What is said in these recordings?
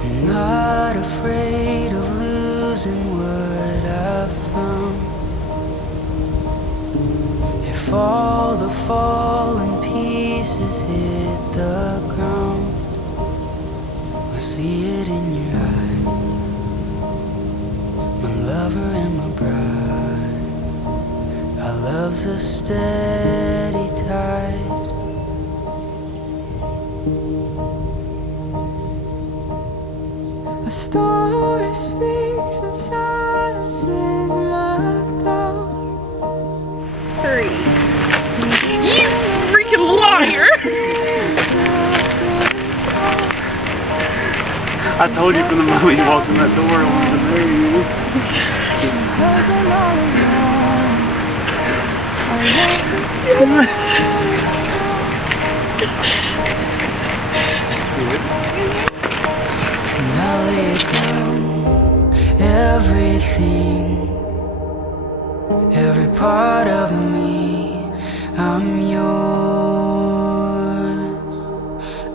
I'm not afraid of losing what I've found. If all the fallen pieces hit the ground, I see it in your eyes, my lover and my bride. Our love's a steady tide. A story speaks and silences my doubt. 3. You freaking liar! I told you from the moment you walked in that door, I wanted to marry you. And I lay down everything, every part of me, I'm yours.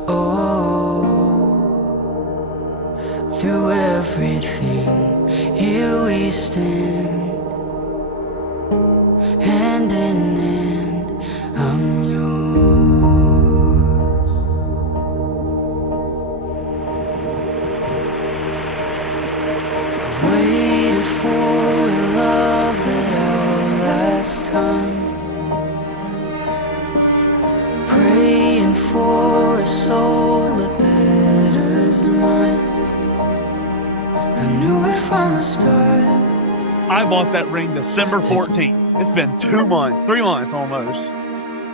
Oh, through everything, here we stand, hand in hand, I'm yours. Waited for the love that outlast time, praying for a soul that betters mine. I knew it from the start. I bought that ring December 14th. It's been 2 months, 3 months almost.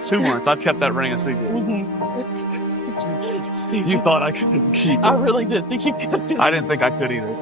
2 months. I've kept that ring a secret. Steve, You thought I couldn't keep it. I really did think you could do I didn't think I could either.